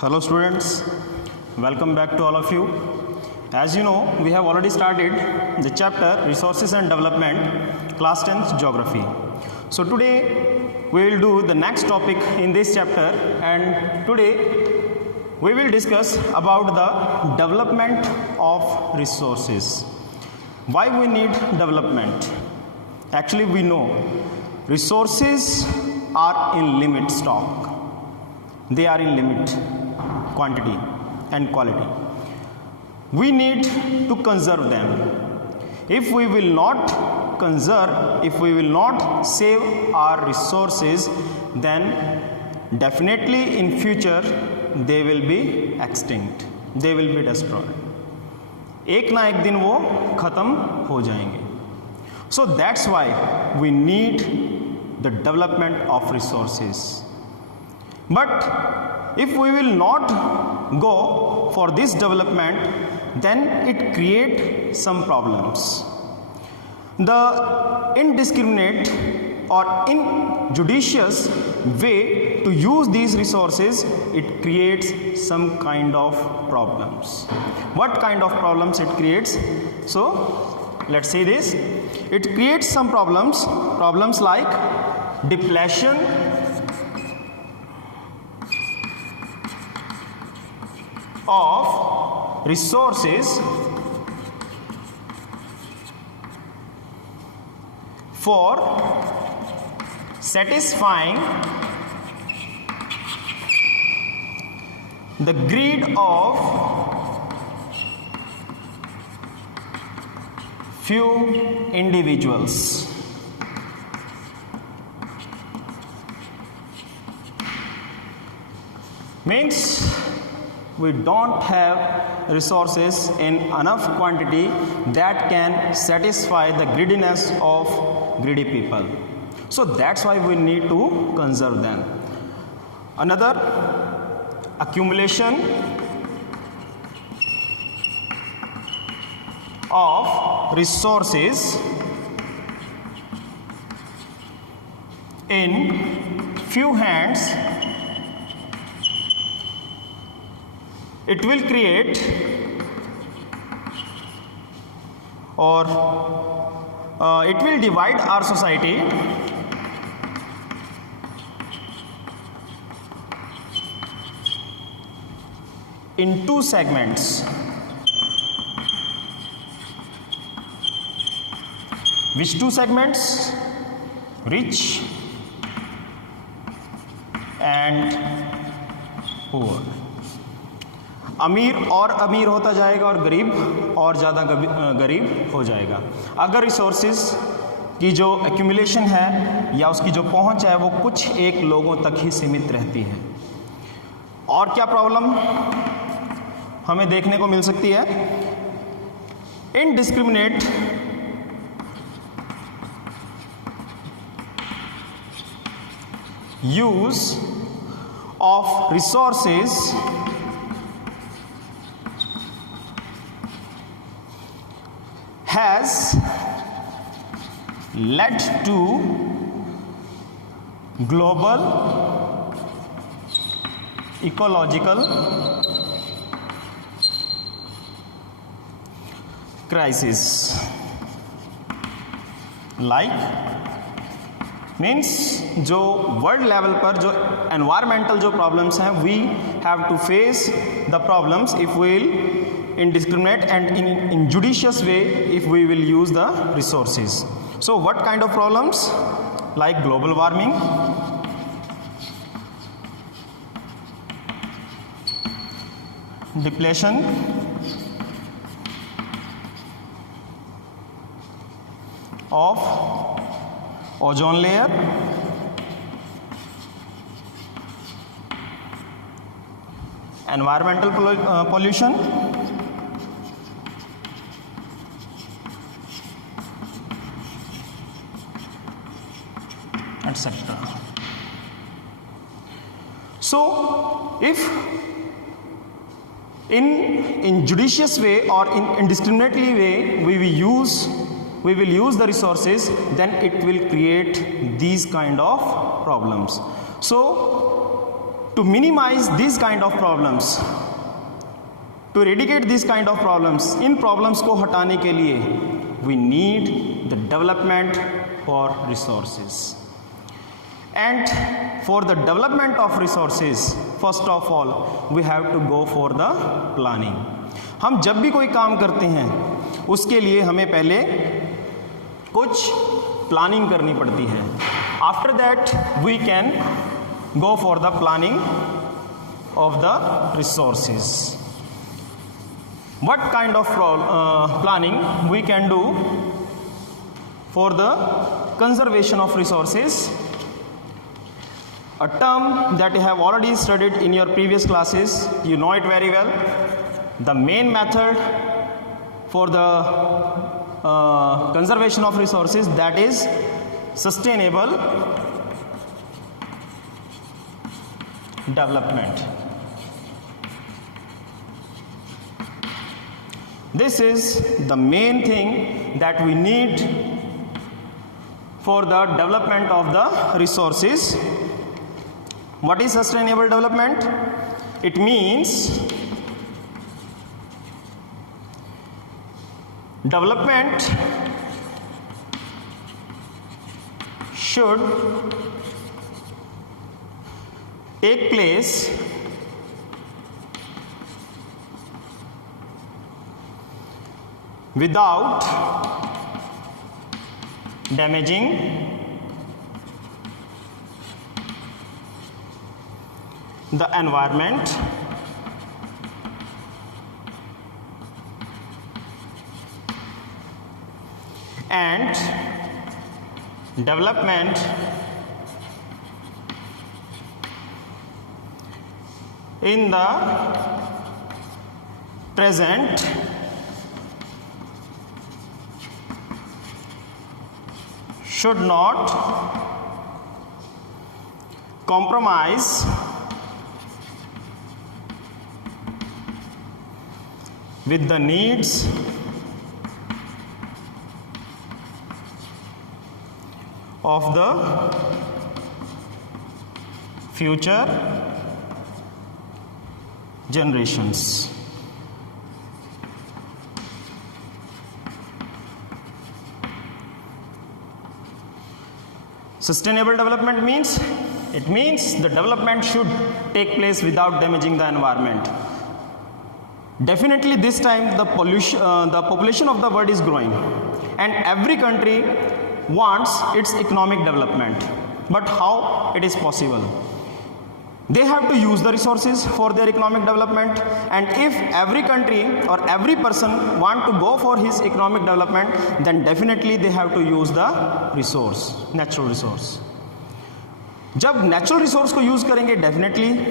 Hello students, welcome back to all of you. As you know, we have already started the chapter Resources and Development, class 10th Geography. So today we will do the next topic in this chapter, and today we will discuss about the development of resources. Why we need development? Actually, we know resources are in limit stock. They are in limit quantity and quality. We need to conserve them. If we will not conserve, if we will not save our resources, then definitely in future they will be extinct, they will be destroyed. एक ना एक दिन वो खत्म हो जाएंगे. So that's why we need the development of resources. But if we will not go for this development, then it creates some problems. The indiscriminate or injudicious way to use these resources, it creates some kind of problems. What kind of problems it creates? So let's say this. It creates some problems like depletion of resources for satisfying the greed of few individuals. Means we don't have resources in enough quantity that can satisfy the greediness of greedy people. So that's why we need to conserve them. Another, accumulation of resources in few hands, it will create or it will divide our society in two segments. Which two segments? Rich and poor. अमीर और अमीर होता जाएगा और गरीब और ज़्यादा गरीब हो जाएगा. अगर रिसोर्सेज की जो एक्यूमुलेशन है या उसकी जो पहुंच है वो कुछ एक लोगों तक ही सीमित रहती है. और क्या प्रॉब्लम हमें देखने को मिल सकती है? Indiscriminate use of resources has led to global ecological crisis. Like means जो वर्ल्ड लेवल पर जो एनवायरमेंटल जो प्रॉब्लम्स हैं, we have to face the problems if we will indiscriminate and in injudicious way if we will use the resources. So what kind of problems? Like global warming, depletion of ozone layer, environmental pollution, etc. So if in injudicious way or in indiscriminately way we will use the resources, then it will create these kind of problems. So to minimize these kind of problems, to eradicate these kind of problems, in problems को हटाने के लिए we need the development for resources. And for the development of resources, first of all, we have to go for the planning. हम जब भी कोई काम करते हैं उसके लिए हमें पहले कुछ प्लानिंग करनी पड़ती है. After that we can go for the planning of the resources. What kind of planning we can do for the conservation of resources? A term that you have already studied in your previous classes, you know it very well. The main method for the conservation of resources, that is sustainable development. This is the main thing that we need for the development of the resources. What is sustainable development? It means development should take place without damaging the environment and development in the present should not compromise with the needs of the future generations. Sustainable development means, it means the development should take place without damaging the environment. Definitely this time the population of the world is growing and every country wants its economic development. But how it is possible? They have to use the resources for their economic development, and if every country or every person want to go for his economic development, then definitely they have to use the resource, natural resource. जब natural resource को use करेंगे, definitely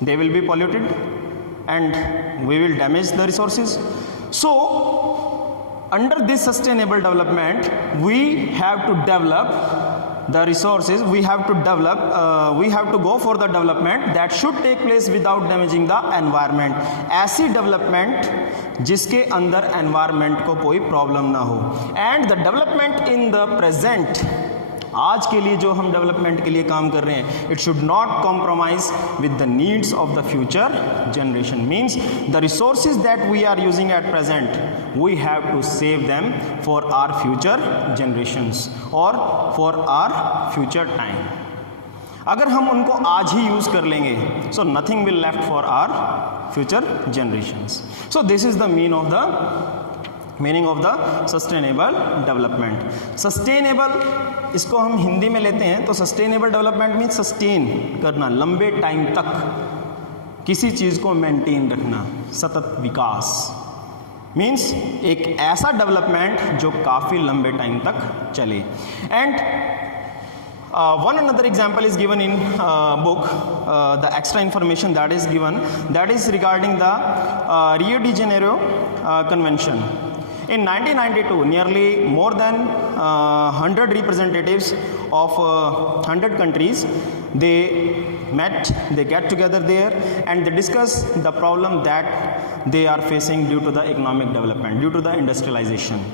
they will be polluted and we will damage the resources. So under this sustainable development, we have to develop the resources, we have to go for the development that should take place without damaging the environment. ऐसी development जिसके अंदर environment को कोई problem ना हो. And the development in the present, आज के लिए जो हम डेवलपमेंट के लिए काम कर रहे हैं, it should not compromise with the needs of the future generation. Means the resources that we are using at present, we have to save them for our future generations और फॉर आवर फ्यूचर टाइम. अगर हम उनको आज ही use कर लेंगे, so nothing will left for our future generations. So this is the meaning of the sustainable development. Sustainable इसको हम हिंदी में लेते हैं तो सस्टेनेबल डेवलपमेंट मीन्स सस्टेन करना, लंबे टाइम तक किसी चीज़ को मेंटेन रखना, सतत विकास. मीन्स एक ऐसा डेवलपमेंट जो काफ़ी लंबे टाइम तक चले. And one another example is given in book, the extra information that is given, that is regarding the Rio de Janeiro convention. In 1992, nearly more than 100 representatives of 100 countries, they met, they get together there and they discuss the problem that they are facing due to the economic development, due to the industrialization.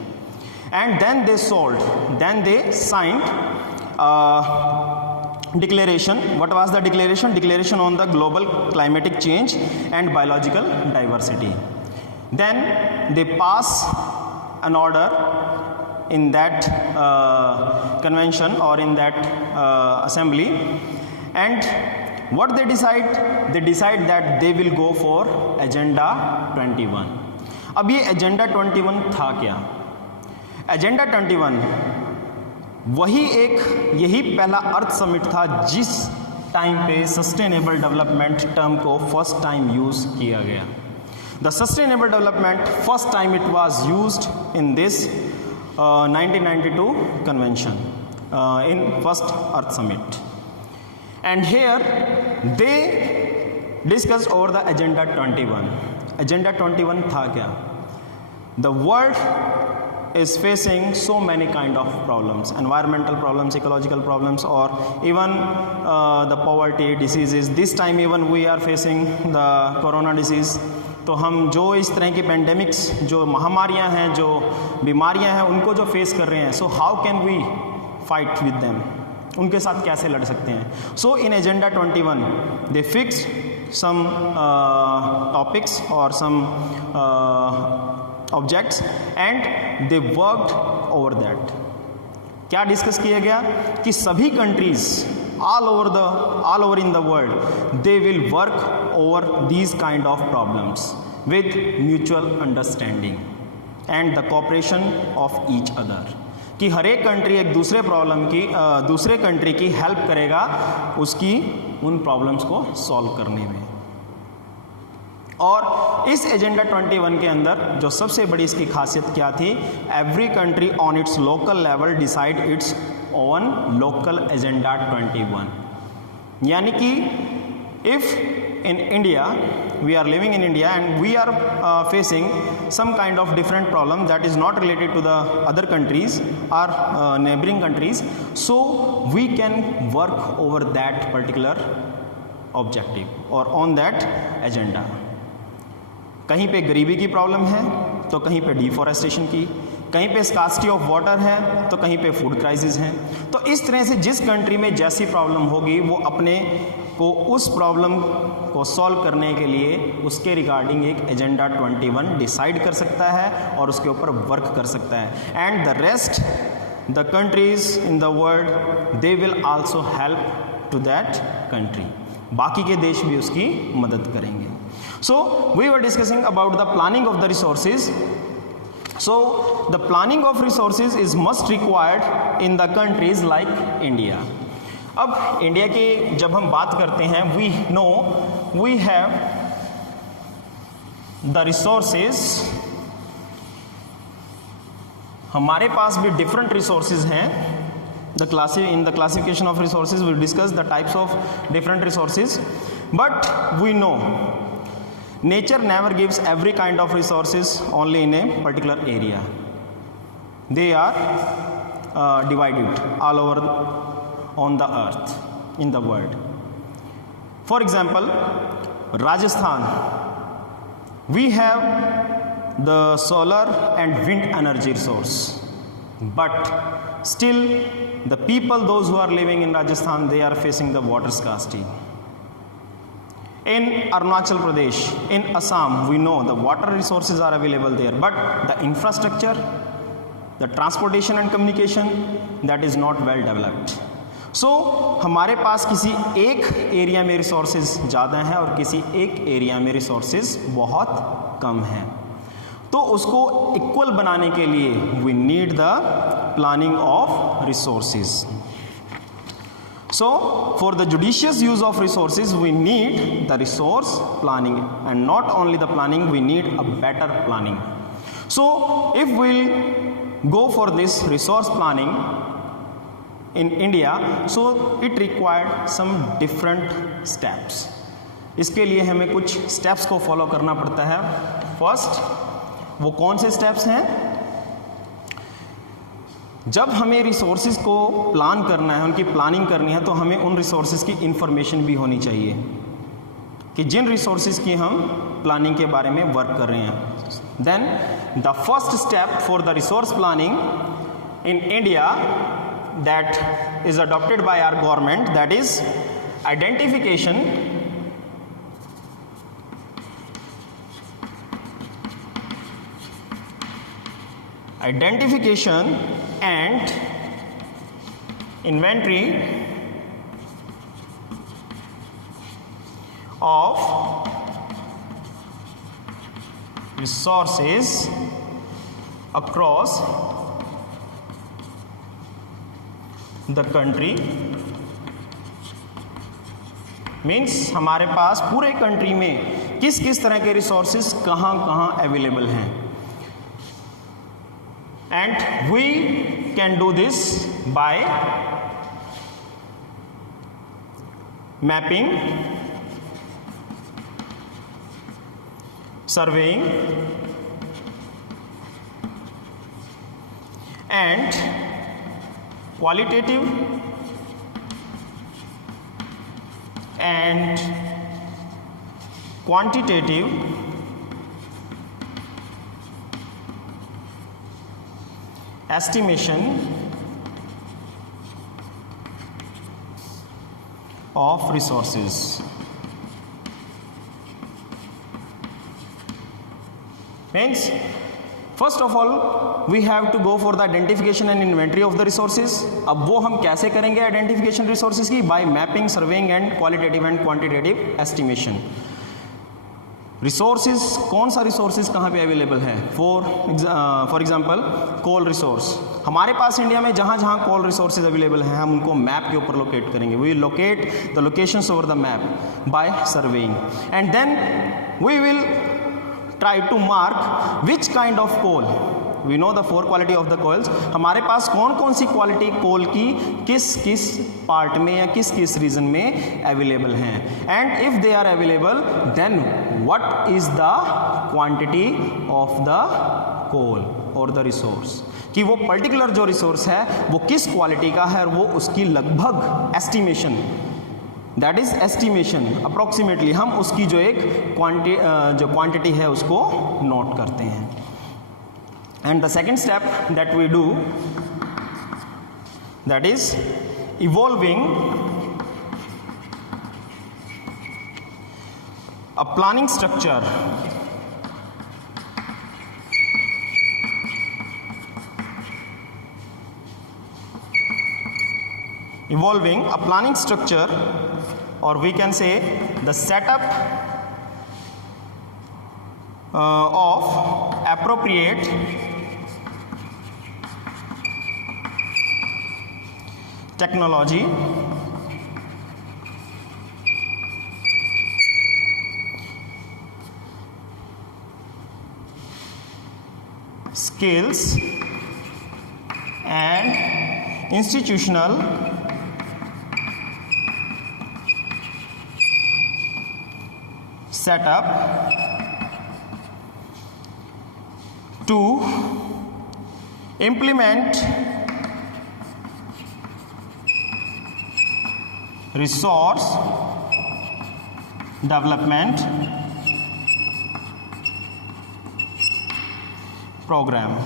And then they signed declaration. What was the declaration? Declaration on the global climatic change and biological diversity. Then they pass an order in that convention or in that assembly, and what they decide? They decide that they will go for Agenda 21. अब ये agenda 21 था क्या? Agenda 21 यही पहला अर्थ summit था जिस time पे sustainable development term को फर्स्ट टाइम यूज किया गया. The sustainable development first time it was used in this 1992 convention in first earth summit, and here they discussed over the agenda 21. agenda 21 था क्या? The world is facing so many kind of problems, environmental problems, ecological problems, or even the poverty, diseases. This time even we are facing the corona disease. तो हम जो इस तरह की pandemics, जो महामारियां हैं, जो बीमारियां हैं, उनको जो फेस कर रहे हैं, so how can we fight with them? उनके साथ कैसे लड़ सकते हैं? So in agenda 21 they fix some topics और some objects and they worked over that. क्या डिस्कस किया गया? कि सभी countries all over in the world they will work over these kind of problems with mutual understanding and the cooperation of each other. कि हर एक country एक दूसरे problem की दूसरे कंट्री की हेल्प करेगा उसकी उन प्रॉब्लम्स को सॉल्व करने में. और इस एजेंडा 21 के अंदर जो सबसे बड़ी इसकी खासियत क्या थी? Every country on it's local level decide it's on local agenda 21. यानी कि if in India we are living in India and we are facing some kind of different problem that is not related to the other countries or neighboring countries, so we can work over that particular objective or on that agenda. कहीं पे गरीबी की problem है तो कहीं पे deforestation की, कहीं पे स्कार्सिटी ऑफ वाटर है तो कहीं पे फूड क्राइसिस है. तो इस तरह से जिस कंट्री में जैसी प्रॉब्लम होगी वो अपने को उस प्रॉब्लम को सॉल्व करने के लिए उसके रिगार्डिंग एक एजेंडा 21 डिसाइड कर सकता है और उसके ऊपर वर्क कर सकता है. And the rest the countries in the world they will also help to that country. बाकी के देश भी उसकी मदद करेंगे. So we were discussing about the planning of the resources. So the planning of resources is must required in the countries like India. अब India की जब हम बात करते हैं, we know we have the resources. हमारे पास भी different resources हैं. In the classification of resources we discuss the types of different resources, but we know nature never gives every kind of resources only in a particular area. They are divided all over on the earth, in the world. For example, Rajasthan, we have the solar and wind energy resource, but still the people, those who are living in Rajasthan, they are facing the water scarcity. In Arunachal Pradesh, in Assam, we know the water resources are available there, but the infrastructure, the transportation and communication, that is not well developed. So हमारे पास किसी एक area में resources ज़्यादा हैं और किसी एक area में रिसोर्सेज बहुत कम हैं. तो उसको इक्वल बनाने के लिए we need the planning of resources. So for the judicious use of resources we need the resource planning, and not only the planning, we need a better planning. So if we'll go for this resource planning in India, so it required some different steps. इसके लिए हमें कुछ steps को follow करना पड़ता है. First, वो कौन से steps हैं? जब हमें रिसोर्सेज को प्लान करना है, उनकी प्लानिंग करनी है, तो हमें उन रिसोर्सेज की इंफॉर्मेशन भी होनी चाहिए कि जिन रिसोर्सेज की हम प्लानिंग के बारे में वर्क कर रहे हैं. Then the first step for the resource planning in India that is adopted by our government, that is identification and inventory of resources across the country। Means हमारे पास पूरे कंट्री में किस किस तरह के रिसोर्सेज कहाँ कहाँ अवेलेबल हैं, and we can do this by mapping, surveying and qualitative and quantitative estimation of resources। Means first of all we have to go for the identification and inventory of the resources। अब वो हम कैसे करेंगे identification resources की? By mapping, surveying and qualitative and quantitative estimation। resources, कौन सा resources कहाँ पे available है? for example coal resource, हमारे पास इंडिया में जहाँ जहाँ coal resources available हैं हम उनको मैप के ऊपर लोकेट करेंगे। we will locate the locations over the map by surveying and then we will try to mark which kind of coal। we know the four quality of the coals। हमारे पास कौन कौन सी quality कोल की किस किस part में या किस किस रीजन में अवेलेबल हैं, and if they are available then what is the quantity of the coal और द रिसोर्स, कि वो पर्टिकुलर जो रिसोर्स है वो किस क्वालिटी का है और वो उसकी लगभग estimation, that is estimation, approximately हम उसकी जो एक क्वांटिटी है उसको नोट करते हैं। And the second step that we do, that is evolving a planning structure evolving a planning structure, or we can say the setup of appropriate technology skills and institutional setup to implement resource development program।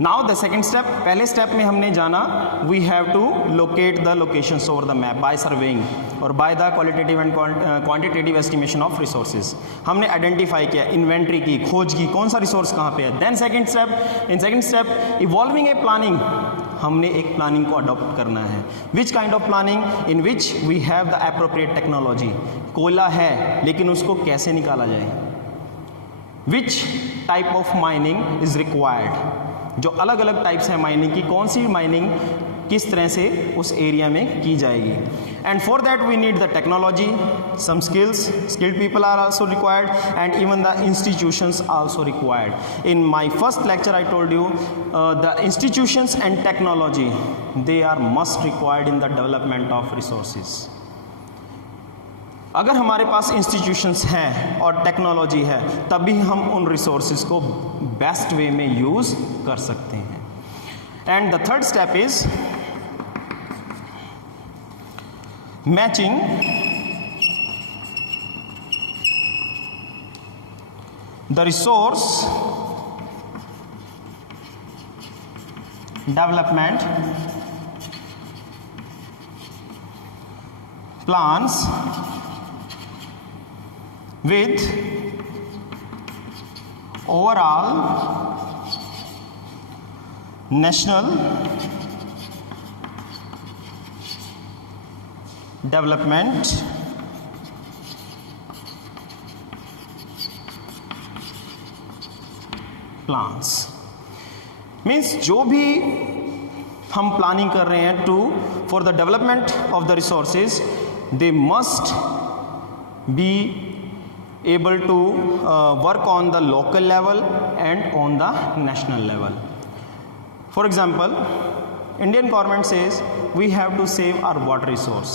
Now the second step, पहले step में हमने जाना we have to locate the locations over the map by surveying और by the qualitative and quantitative estimation of resources. हमने identify किया, inventory की, खोज की, कौन सा रिसोर्स कहाँ पे है। Then second step, in second step evolving a planning, हमने एक प्लानिंग को अडॉप्ट करना है। Which kind of planning? In which we have the appropriate technology. कोयला है लेकिन उसको कैसे निकाला जाए, which type of mining is required, जो अलग अलग टाइप्स हैं माइनिंग की, कौन सी माइनिंग किस तरह से उस एरिया में की जाएगी। And for that we need the technology, some skills, skilled people are also required and even the institutions also required. In my first lecture I told you the institutions and technology they are must required in the development of resources. अगर हमारे पास institutions हैं और technology है तभी हम उन resources को best way में यूज़ कर सकते हैं। And the third step is matching the resource development plans with overall national development plans means जो भी हम प्लानिंग कर रहे हैं to for the development of the resources they must be able to work on the local level and on the national level. For example, Indian government says we have to save our water resource,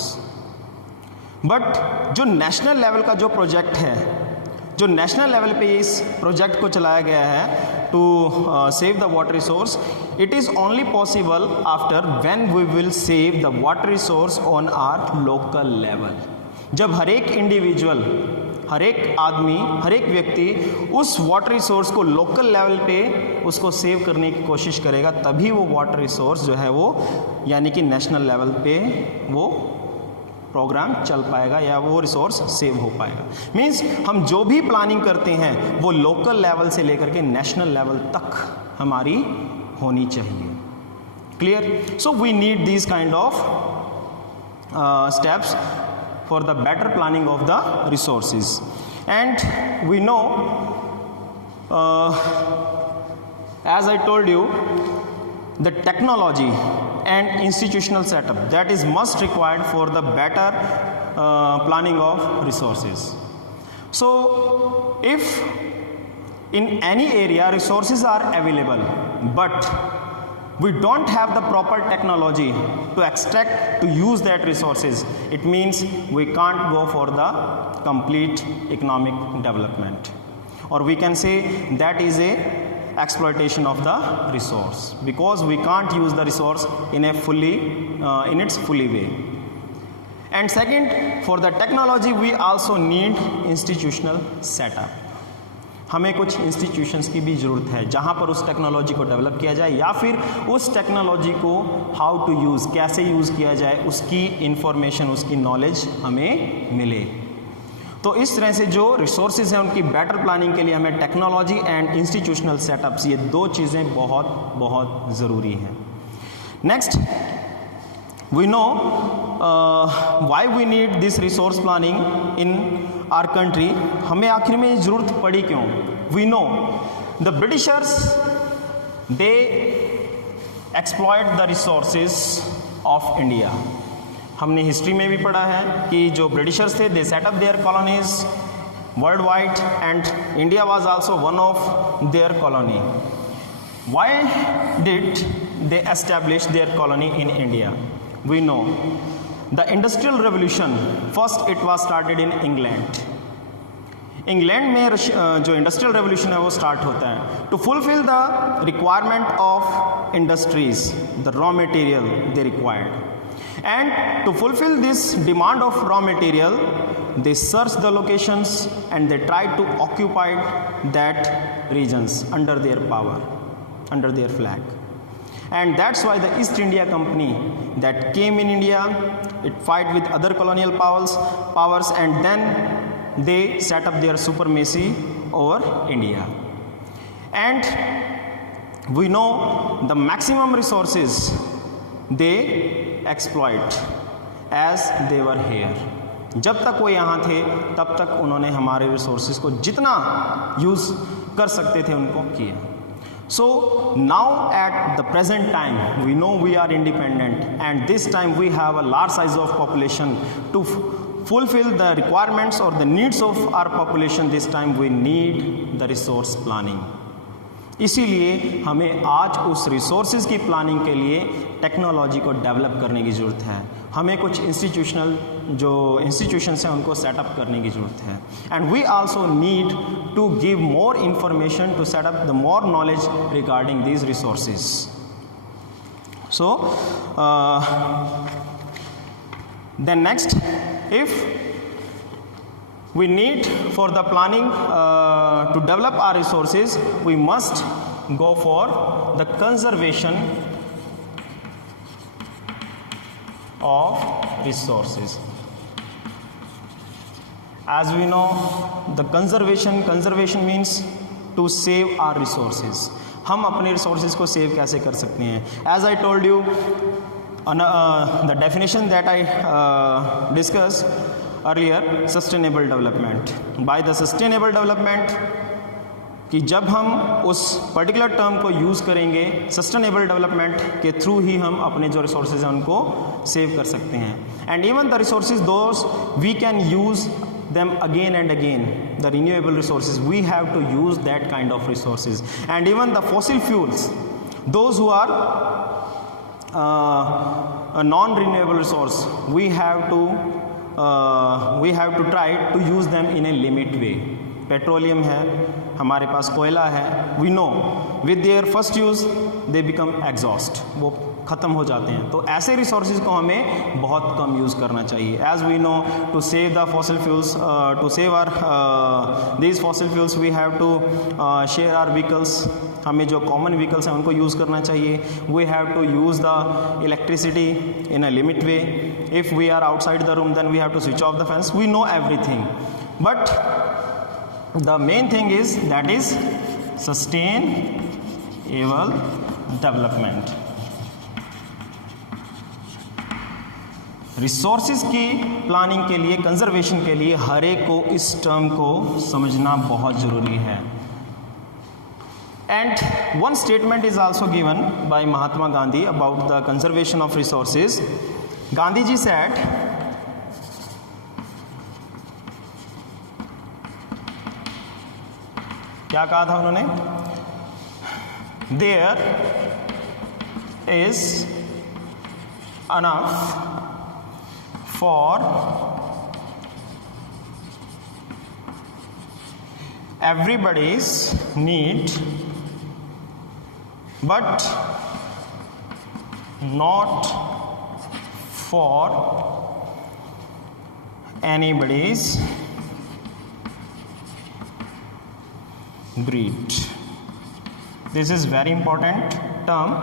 but जो national level का जो project है, जो national level पे इस project को चलाया गया है to save the water resource, it is only possible after when we will save the water resource on our local level. जब हर एक इंडिविजुअल, हर एक आदमी, हर एक व्यक्ति उस वाटर रिसोर्स को लोकल लेवल पे उसको सेव करने की कोशिश करेगा, तभी वो वाटर रिसोर्स जो है वो यानी कि नेशनल लेवल पे वो प्रोग्राम चल पाएगा या वो रिसोर्स सेव हो पाएगा. मीन्स हम जो भी प्लानिंग करते हैं वो लोकल लेवल से लेकर के नेशनल लेवल तक हमारी होनी चाहिए. Clear? So we need this kind of steps for the better planning of the resources. And we know, as I told you, the technology and institutional setup that is must required for the better planning of resources. So if in any area resources are available but we don't have the proper technology to extract, to use that resources, it means we can't go for the complete economic development, or we can say that is a exploitation of the resource, because we can't use the resource in a fully in its fully way. And second, for the technology we also need institutional setup. हमें कुछ institutions की भी ज़रूरत है जहाँ पर उस technology को डेवलप किया जाए, या फिर उस टेक्नोलॉजी को हाउ टू यूज़, कैसे यूज़ किया जाए, उसकी इंफॉर्मेशन, उसकी नॉलेज हमें मिले. तो इस तरह से जो रिसोर्सेज हैं उनकी बेटर प्लानिंग के लिए हमें टेक्नोलॉजी एंड इंस्टीट्यूशनल सेटअप्स, ये दो चीज़ें बहुत बहुत ज़रूरी हैं. Next, we know why we need this resource planning in our country. हमें आखिर में ज़रूरत पड़ी क्यों? We know the Britishers, they exploit the resources of India. हमने हिस्ट्री में भी पढ़ा है कि जो ब्रिटिशर्स थे, they set up their colonies worldwide and India was also one of their colony. Why did they establish their colony in India? We know the industrial revolution, first it was started in England. England में जो industrial revolution है वो start होता है to fulfil the requirement of industries, the raw material they required, and to fulfil this demand of raw material they search the locations and they try to occupy that regions under their power, under their flag. And that's why the East India Company that came in India, it fight with other colonial powers and then they set up their supremacy over India. And we know the maximum resources they exploit as they were here. जब तक वो यहाँ थे तब तक उन्होंने हमारे resources को जितना यूज़ कर सकते थे उनको किया. So now at the present time we know we are independent and this time we have a large size of population. To fulfill the requirements or the needs of our population, this time we need the resource planning. इसीलिए हमें आज उस resources की planning के लिए technology को develop करने की ज़रूरत है. हमें कुछ जो इंस्टीट्यूशंस हैं उनको सेटअप करने की ज़रूरत है. And we also need to give more information to setup the more knowledge regarding these resources. So then next, if we need for the planning to develop our resources, we must go for the conservation of resources. As we know, the conservation means to save our resources. हम अपने resources को save कैसे कर सकते हैं? As I told you, the definition that I discussed earlier, sustainable development. By the sustainable development, कि जब हम उस पर्टिकुलर टर्म को यूज़ करेंगे सस्टेनेबल डेवलपमेंट के थ्रू ही हम अपने जो रिसोर्सेज हैं उनको सेव कर सकते हैं. And even the resources those we can use them again and again, the renewable resources, we have to use that kind of resources. And even the fossil fuels, those who are a non-renewable resource, we have to try to use them in a limit way. Petroleum है, हमारे पास कोयला है, we know with their first use they become exhaust, वो ख़त्म हो जाते हैं. तो ऐसे रिसोर्सेज को हमें बहुत कम यूज़ करना चाहिए. As we know, to save the fossil fuels, to save our these fossil fuels, we have to share our vehicles. हमें जो कॉमन व्हीकल्स हैं उनको यूज़ करना चाहिए. We have to use the electricity in a limit way. If we are outside the room, then we have to switch off the fans. We know everything, but the main thing is that is sustainable development. Resources की planning के लिए, conservation के लिए हर एक को इस term को समझना बहुत ज़रूरी है. And one statement is also given by Mahatma Gandhi about the conservation of resources. Gandhi ji said, क्या कहा था उन्होंने? There is enough for everybody's need, but not for anybody's greed. This is very important term.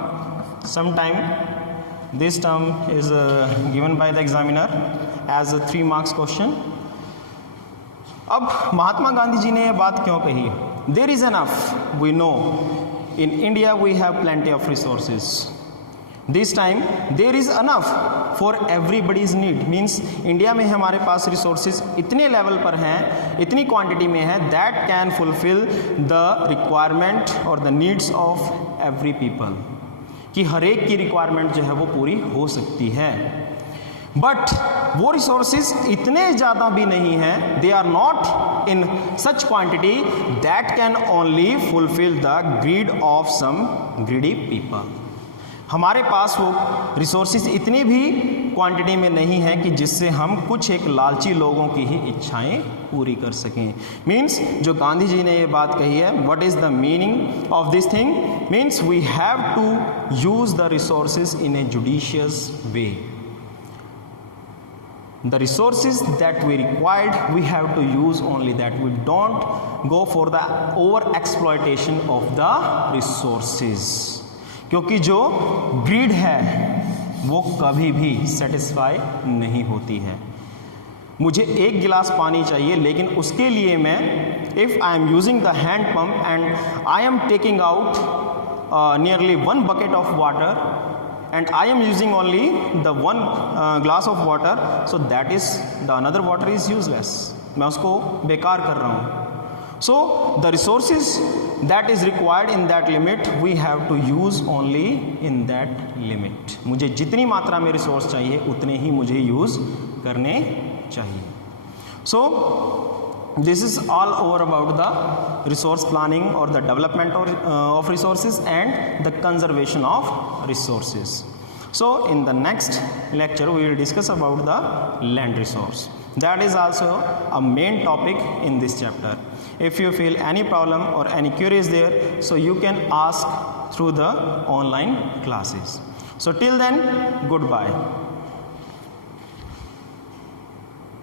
Sometime this term is given by the examiner as a 3 marks question. अब महात्मा गांधी जी ने ये बात क्यों कही? There is enough. We know in India we have plenty of resources. This time there is enough for everybody's need. Means India में हमारे पास resources इतने level पर हैं, इतनी क्वांटिटी में है, that can fulfill the requirement or the needs of every people. कि हर एक की रिक्वायरमेंट जो है वो पूरी हो सकती है. बट वो रिसोर्सेज इतने ज़्यादा भी नहीं हैं, they are not in such quantity that can only fulfil the greed of some greedy people. हमारे पास वो रिसोर्सेज इतनी भी क्वांटिटी में नहीं है कि जिससे हम कुछ एक लालची लोगों की ही इच्छाएं पूरी कर सकें. मीन्स जो गांधी जी ने ये बात कही है, what is the meaning of this thing? Means we have to use the resources in a judicious way. The resources that we required, we have to use only that. We don't go for the over exploitation of the resources. क्योंकि जो grid है वो कभी भी satisfy नहीं होती है. मुझे एक गिलास पानी चाहिए, लेकिन उसके लिए मैं, if I am using the hand pump and I am taking out nearly 1 bucket of water and I am using only the 1 glass of water, so that is the another water is useless. मैं उसको बेकार कर रहा हूँ. So the resources that is required in that limit, we have to use only in that limit. मुझे जितनी मात्रा में रिसोर्स चाहिए उतने ही मुझे यूज़ करने चाहिए. So this is all over about the resource planning or the development of resources and the conservation of resources. So in the next lecture we will discuss about the land resource. That is also a main topic in this chapter. If you feel any problem or any queries there, so you can ask through the online classes. So till then, goodbye.